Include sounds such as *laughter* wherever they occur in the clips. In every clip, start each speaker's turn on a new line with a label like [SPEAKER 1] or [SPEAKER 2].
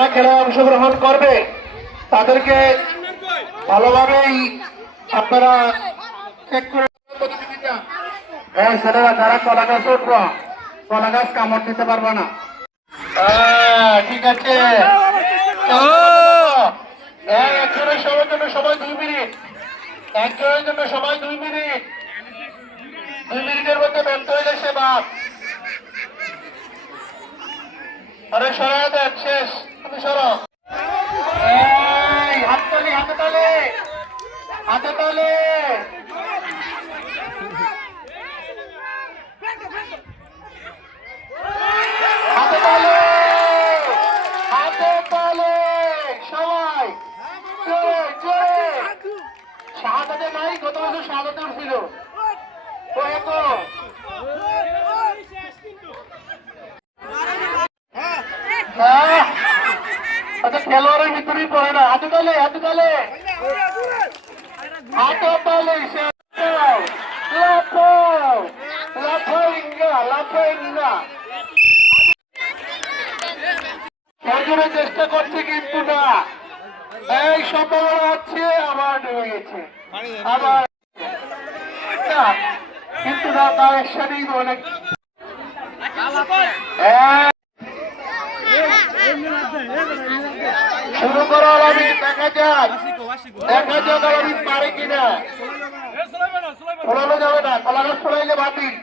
[SPEAKER 1] যারা খেলায় অংশগ্রহণ করবে তাদেরকে ভালোভাবেই আপনারা হ্যাঁ ছেলেরা কলা গাছ কলা গাছ কামড় দিতে পারবে না। হ্যাঁ, ঠিক আছে। হ্যাঁ, একজনের জন্য সবাই একজনের জন্য সবাই দুই মিনিট। দুই মিনিটের মধ্যে ব্যর্থ হয়ে শেষ। শাহাদাতে নাই গত বছর শাহাদাতে উঠছিল ও এতো। হ্যাঁ। খেলোয়াড়ের ভিতরেই পড়ে না হাতে তালে হাতে তালে হাতে তালে চেষ্টা করছে কিন্তু না এই সম্ভাবনা হচ্ছে আবার ডুবে গেছে আবার কিন্তু না তার একসাথেই অনেক এক, শুরু করো আলামি দেখা যাক দেখা যাক আলামি পারে কিনা? ফোলানো যাবে না কলা গাছ ফোলাইলে বাতিল।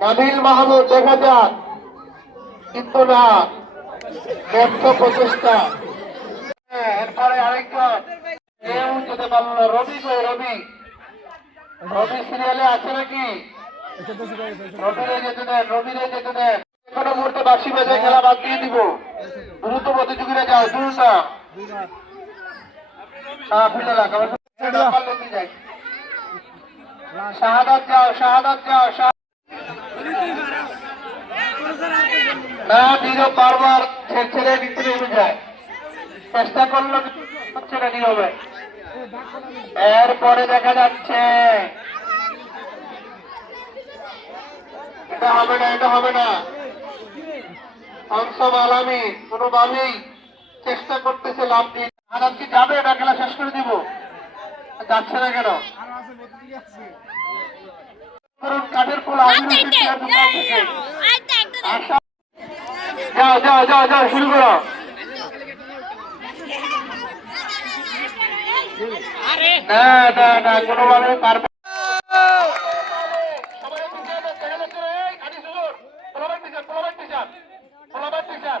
[SPEAKER 1] নাবিল মাহমুদ দেখা যাক কিন্তু না ব্যর্থ প্রচেষ্টা। হ্যাঁ, এরপরে আরেকজন কেউ যেতে পারল না রবি কই রবি? রবি সিরিয়ালে আছে নাকি? রবিরে যেতে দেন রবিরে যেতে দেন। কোনো মুহূর্তে বাসি বাজায় খেলা বাদ দিয়ে দিব। দ্রুত প্রতিযোগীরা যাও দ্রুত ফিরে রাখ আমার সাথে পারলে দিয়ে যাই শাহাদাত যাও শাহাদাত যাও না নীরব বারবার ছেড়ে ভিতরে নেমে যায়। চেষ্টা করল হচ্ছে না নীরবে। এরপরে দেখা যাচ্ছে। এটা হবে না এটা হবে না। অংশ আলামি কোনোভাবেই চেষ্টা করতেছে লাভ দিয়ে কি যাবে? না খেলা শেষ করে দিব। যাচ্ছে না কেন? কাঠের পোল আমি উঠেছি আর দোকান থেকে। আশা যাও যাও যাও যাও শুরু করো। না না না কোনোভাবে পারবে না। সবাই একটু চেয়ে দেন, চেয়ে দেন, চেয়ে দেন, এই, খালি সুযোগ। পোলাবার টিচার, পোলাবার টিচার, পোলাবার টিচার।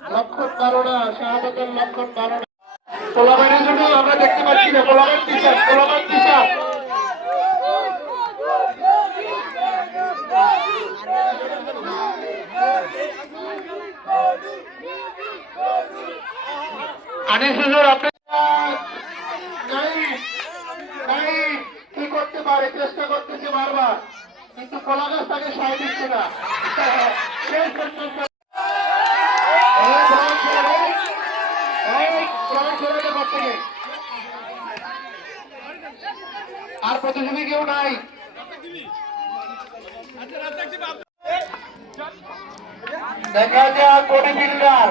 [SPEAKER 1] লক্ষণ বারো না শাহাদাতের লক্ষণ বারো না পোলাবাইনের জন্য আমরা দেখতে পাচ্ছি না, পোলাবাইন টিচার পোলাবাইন টিচার কি করতে পারে? চেষ্টা করতেছে বারবার। কিন্তু কলা গাছ তাকে সায় দিচ্ছে না *laughs* এই বল ছেড়ে দে। এই বল ছেড়ে দে ঘর থেকে। আর প্রতিযোগী কেউ নাই দেখা যাক বডি বিল্ডার